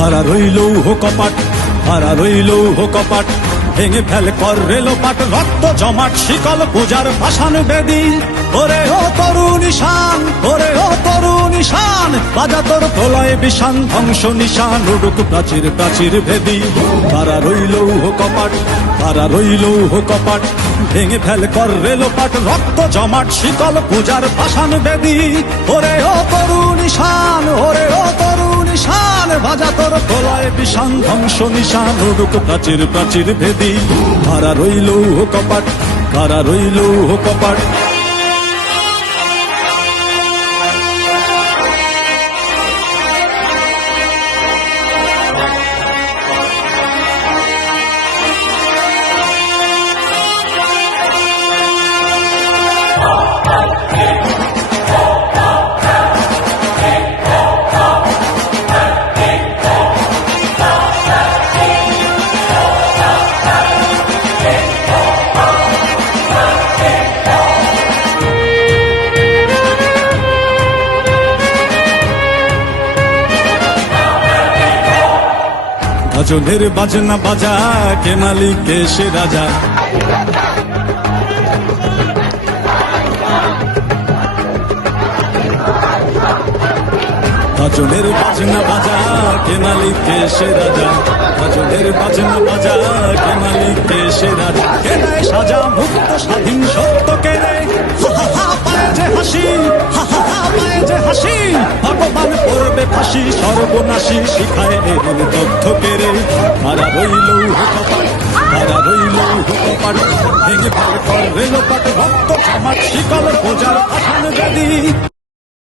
হারা রইল কপাট, হারা রইল কপাট, ভেঙে ফেল কর রেলোপাট, রক্ত জমাট শিকল পূজার ভাসান বেদি। ওরে ও তরুণ ঈশান, ওরে ও তরুণ ঈশান, বাজা তোর প্রলয় বিষান, ধ্বংস নিশান উড়ুক প্রাচীর প্রাচীর ভেদি। হারা রইল কপাট, হারা রইল কপাট, ভেঙে ফেল কর রেলোপাট, রক্ত জমাট শিকল পূজার ভাসান বেদি। ওরে ও তরুণ ঈশান, ওরে ও তরুণ ঈশান, বাজা তোর প্রলয় বিষান, ধ্বংস নিশান উড়ুক প্রাচীর প্রাচীর ভেদি। হারা রইল কপাট, হারা রইল কপাট। গাজনের বাজনা বাজা, কে মালিক কে সে রাজা। গাজনের বাজনা বাজা, কে মালিক কে সে রাজা। গাজনের বাজনা বাজা, কে মালিক কে সে রাজা। কে দেয় সাজা মুক্ত স্বাধীন সত্য কে রে, হা হা পায়ে যে হাসি, হা হা পায়ে যে হাসি, ভগবান করবে ফাঁসি সর্বনাশী, শিখায় এর তথ্য কে রে। হারা রইল কপাট, হারা রইল কপাট, ভেঙে ফেল কর রেলোপাট, রক্ত জমাট শিকল পূজার